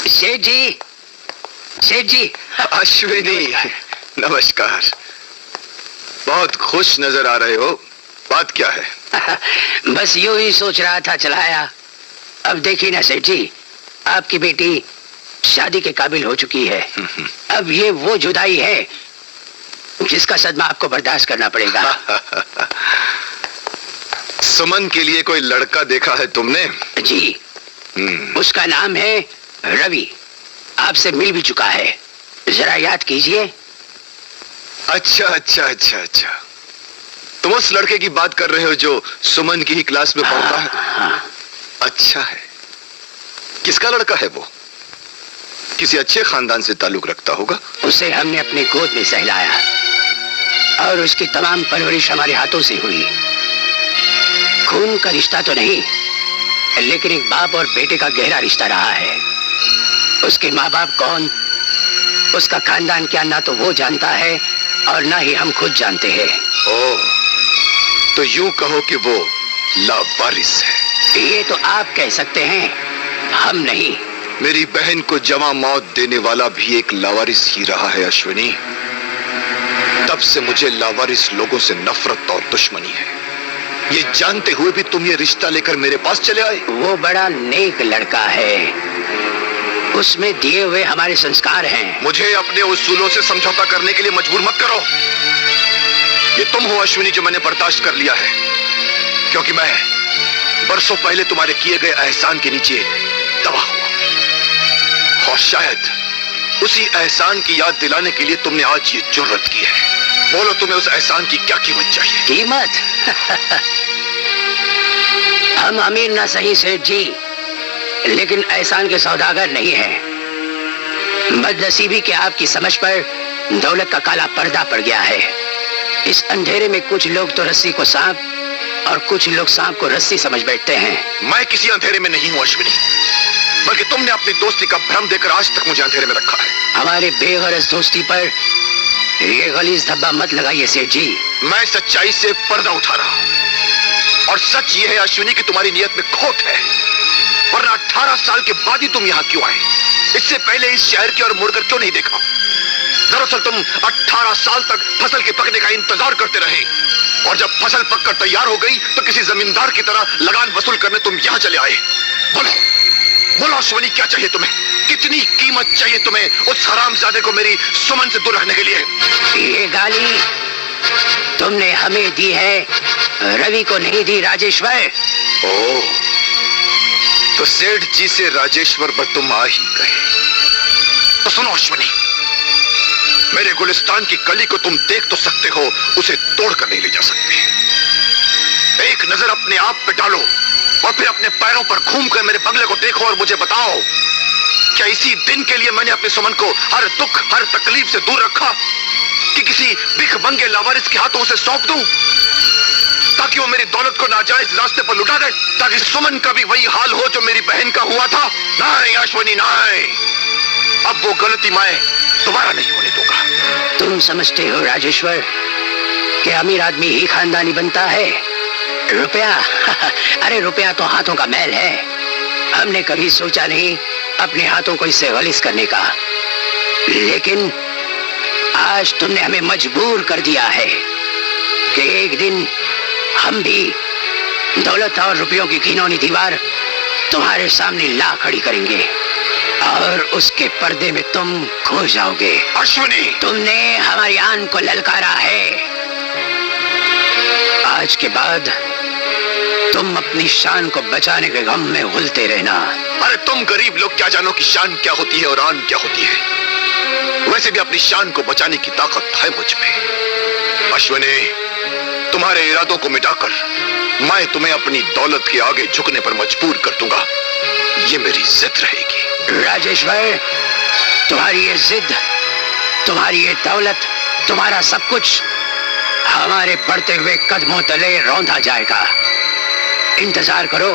सेठ जी, सेठ जी। अश्विनी, नमस्कार। बहुत खुश नजर आ रहे हो, बात क्या है? बस यूं ही सोच रहा था, चलाया। अब देखिए ना सेठ जी, आपकी बेटी शादी के काबिल हो चुकी है। अब ये वो जुदाई है जिसका सदमा आपको बर्दाश्त करना पड़ेगा। सुमन के लिए कोई लड़का देखा है तुमने? जी, उसका नाम है रवि। आपसे मिल भी चुका है, जरा याद कीजिए। अच्छा अच्छा अच्छा अच्छा, तुम उस लड़के की बात कर रहे हो जो सुमन की ही क्लास में पढ़ता है? अच्छा है। किसका लड़का है वो? किसी अच्छे खानदान से ताल्लुक रखता होगा। उसे हमने अपने गोद में सहलाया और उसकी तमाम परवरिश हमारे हाथों से हुई। खून का रिश्ता तो नहीं, लेकिन एक बाप और बेटे का गहरा रिश्ता रहा है। उसके माँ बाप कौन, उसका खानदान क्या, ना तो वो जानता है और ना ही हम खुद जानते हैं। ओह, तो यूं कहो कि वो लावारिस है। ये तो आप कह सकते हैं, हम नहीं। मेरी बहन को जवां मौत देने वाला भी एक लावारिस ही रहा है अश्विनी। तब से मुझे लावारिस लोगों से नफरत और दुश्मनी है। ये जानते हुए भी तुम ये रिश्ता लेकर मेरे पास चले आए। वो बड़ा नेक लड़का है, उसमें दिए हुए हमारे संस्कार हैं। मुझे अपने उसूलों से समझौता करने के लिए मजबूर मत करो। ये तुम हो अश्विनी जो मैंने बर्दाश्त कर लिया है, क्योंकि मैं बरसों पहले तुम्हारे किए गए एहसान के नीचे तबाह हुआ, और शायद उसी एहसान की याद दिलाने के लिए तुमने आज ये जुर्रत की है। बोलो, तुम्हें उस एहसान की क्या कीमत चाहिए? कीमत? हम अमीर ना सही सेठ जी, लेकिन एहसान के सौदागर नहीं हैं। बदनसीबी के आपकी समझ पर दौलत का काला पर्दा पड़ गया है। इस अंधेरे में कुछ लोग तो रस्सी को सांप और कुछ लोग सांप को रस्सी समझ बैठते हैं। मैं किसी अंधेरे में नहीं हूं अश्विनी, बल्कि तुमने अपनी दोस्ती का भ्रम देकर आज तक मुझे अंधेरे में रखा है। हमारे बेगरज दोस्ती पर ये गलीज धब्बा मत लगाइए सेठ जी। मैं सच्चाई से पर्दा उठा रहा हूं, और सच ये है अश्विनी कि तुम्हारी नियत में खोट है, वरना 18 साल के बाद ही तुम यहाँ क्यों आए? इससे पहले इस शहर की ओर मुड़कर क्यों नहीं देखा? दरअसल तुम 18 साल तक फसल के पकने का इंतजार करते रहे, और जब फसल पककर तैयार हो गई तो किसी जमींदार की तरह लगान वसूल करने तुम यहाँ चले आए। बोलो बोलो अश्विनी, क्या चाहिए तुम्हें? कितनी कीमत चाहिए तुम्हें उस हरामजादे को मेरी सुमन से दूर रखने के लिए? ये गाली तुमने हमें दी है, रवि को नहीं दी राजेश्वर। ओह, तो सेठ जी से राजेश्वर पर तुम आ ही गए। तो सुनो अश्विनी, मेरे गुलिस्तान की कली को तुम देख तो सकते हो, उसे तोड़कर नहीं ले जा सकते। एक नजर अपने आप पे डालो और फिर अपने पैरों पर घूमकर मेरे बंगले को देखो और मुझे बताओ, क्या इसी दिन के लिए मैंने अपनी सुमन को हर दुख हर तकलीफ से दूर रखा कि किसी भिखमंगे लावारिस के हाथों उसे सौंप दूं, ताकि वो मेरी दौलत को नाजायज रास्ते पर लुटा दे, ताकि सुमन का भी वही हाल हो जो मेरी बहन का हुआ था? नहीं अश्विनी, नहीं। अब वो गलती मैं दोबारा नहीं होने दूंगा। तुम समझते हो राजेश्वर कि अमीर आदमी ही खानदानी बनता है? रुपया अरे रुपया तो हाथों का मैल है। हमने कभी सोचा नहीं अपने हाथों को इससे गलीज करने का, लेकिन आज तुमने हमें मजबूर कर दिया है कि एक दिन हम भी दौलत और रुपयों की घिनौनी दीवार तुम्हारे सामने ला खड़ी करेंगे और उसके पर्दे में तुम खो जाओगे। अश्विनी, तुमने हमारी आन को ललकारा है। आज के बाद तुम अपनी शान को बचाने के गम में घुलते रहना। अरे तुम गरीब लोग क्या जानो कि शान क्या होती है और आन क्या होती है। वैसे भी अपनी शान को बचाने की ताकत है मुझ में। अश्विनी, तुम्हारे इरादों को मिटाकर मैं तुम्हें अपनी दौलत के आगे झुकने पर मजबूर कर दूंगा। ये मेरी जिद रहेगी। राजेश्वर, तुम्हारी ये जिद, तुम्हारी ये दौलत, तुम्हारा सब कुछ हमारे बढ़ते हुए कदमों तले रौंदा जाएगा। इंतजार करो।